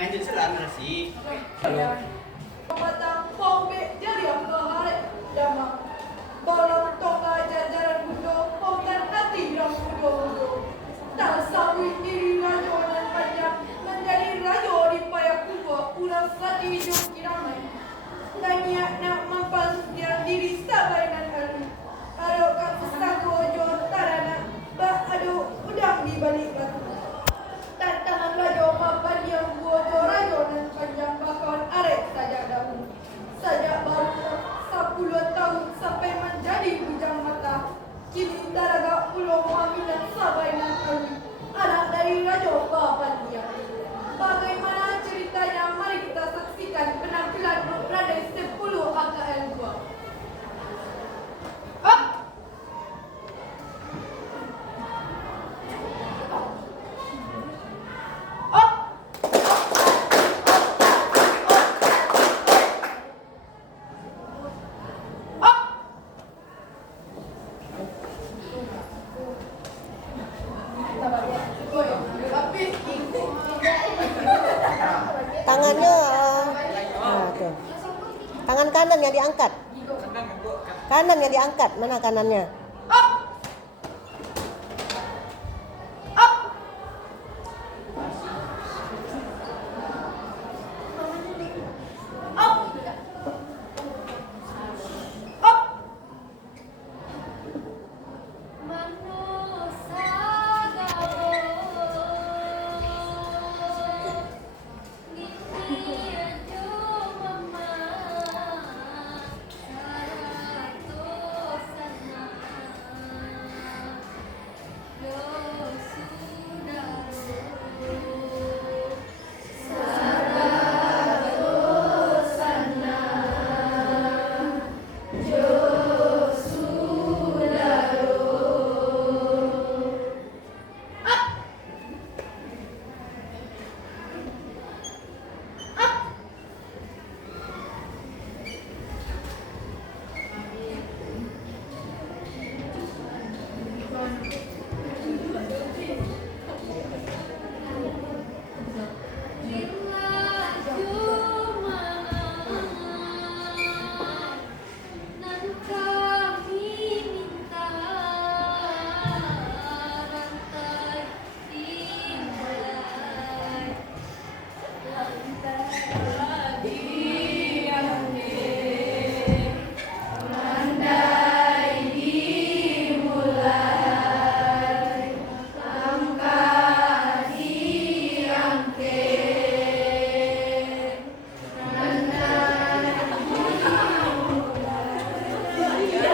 Lanjut selama sih. Matang pombe jadi apa hari dama bolong tonga jajaran budo pomdan hati yang budo tak sabui diri rajo dan panjang menjadi rajo di payak kubur ulang sati hidup kiramai dan niat nak mampas dia diri sabai dan alu alo kat pesaku ojo tarana bah aduh udang di balik batu tantangan rajo mapan yang buojo rajo dan panjang bakawan arek saja dahulu sajak baru 10 tahun sampai menjadi bujang mata kini taraga pulau maminan sabai dan alu anak dari rajo bapan dia bagaimana ceritanya mari kita saksikan penampilan Radai 10 AKL 2 Tangannya tuh. Tangan kanannya diangkat. Kanannya diangkat. Mana kanannya?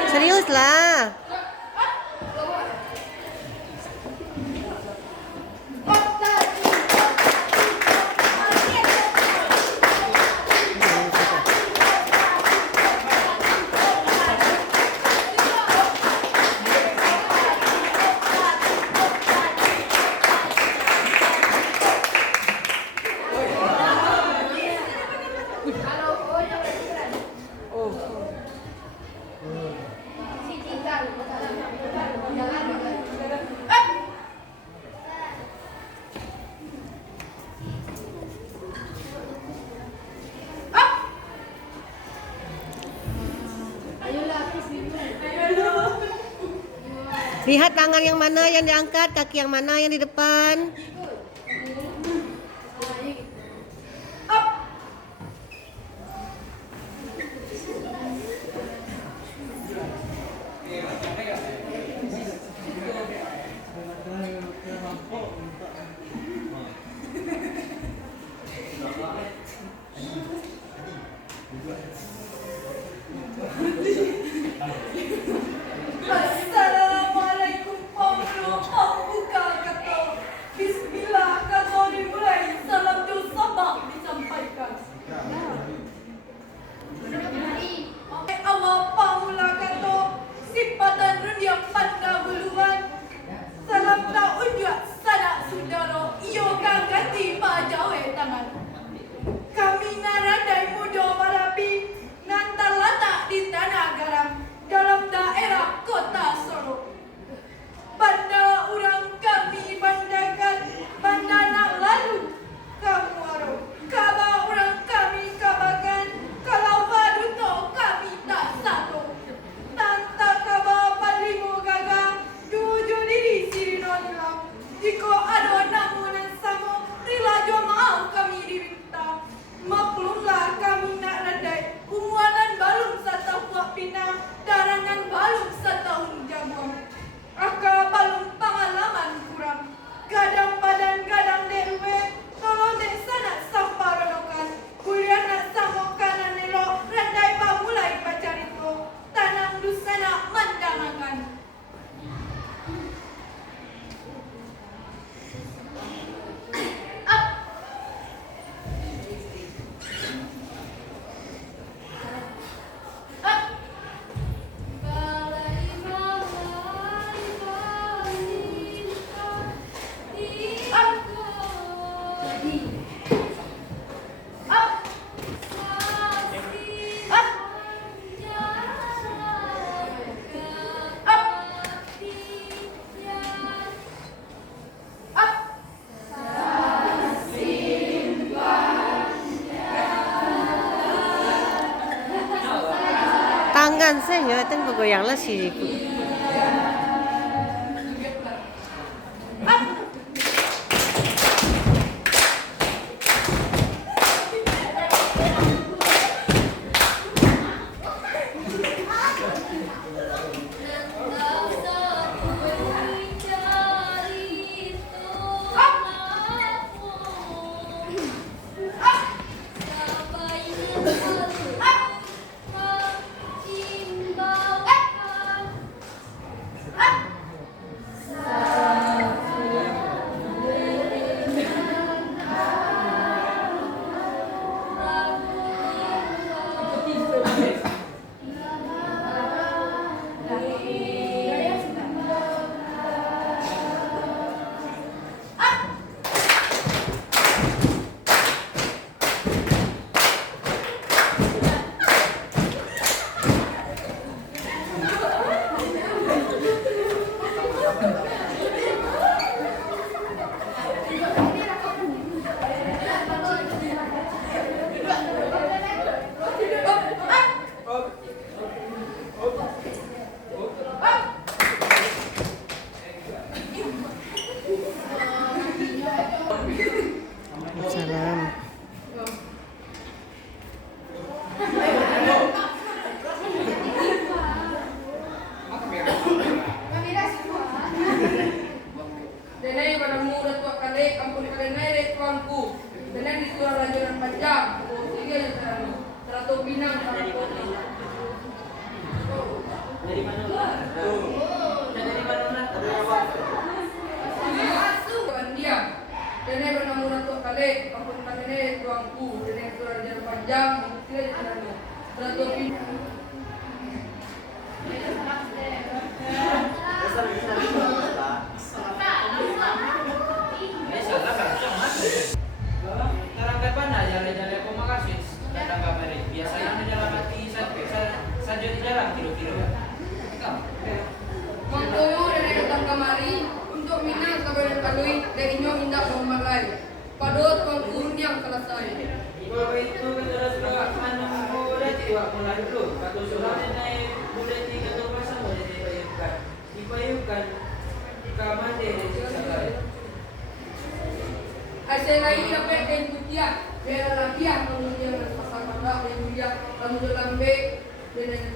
Serius lah. Lihat tangan yang mana yang diangkat, kaki yang mana yang di depan. Assalamualaikum warahmatullahi wabarakatuh. Tangan saya itu bergoyanglah siriku. Salam. Denai padamu datuk kali ampun kali naik tuanku. Denai di suara rajulan panjang. Tiga yang terlalu. Teratur Pinang dari kota. Dari mana? Dari mana? Dia. Denai padamu datuk kali ampun kali naik tuanku. Denai suara rajulan panjang. Tiga yang terlalu. Teratur Pinang. Karanggapan na jale-jale ko makasis datang kamari. Biasanya na jalan mati saja di jalan kilo-kilo. Mangkoyo dan datang kemari untuk minang kabaran kalui dan inyo hendak memakai. Padot pangkurun yang selesai. Ibu itu kan sudah manung ko dati wa ko dulu. Kato sulane na boleh di kato pasang boleh dipayukan. Dipayukan kamande di sagai. Asal lain sampai ke Indonesia, biar lagi yang kemudian pasal pada Indonesia, kemudian lambe dan lain-lain.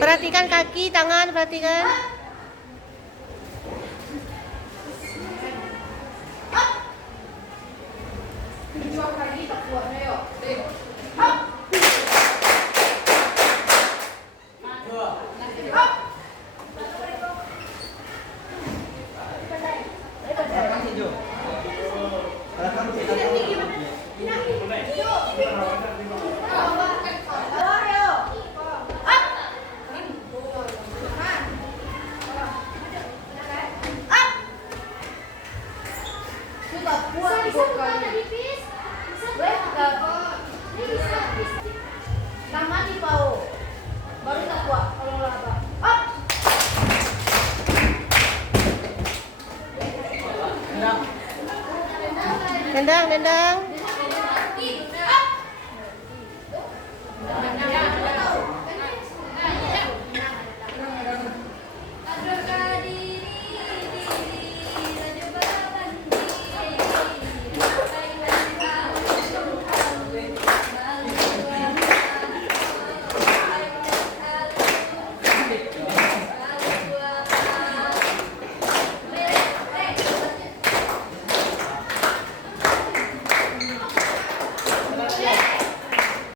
Perhatikan kaki, tangan, perhatikan. Dendang, dendang.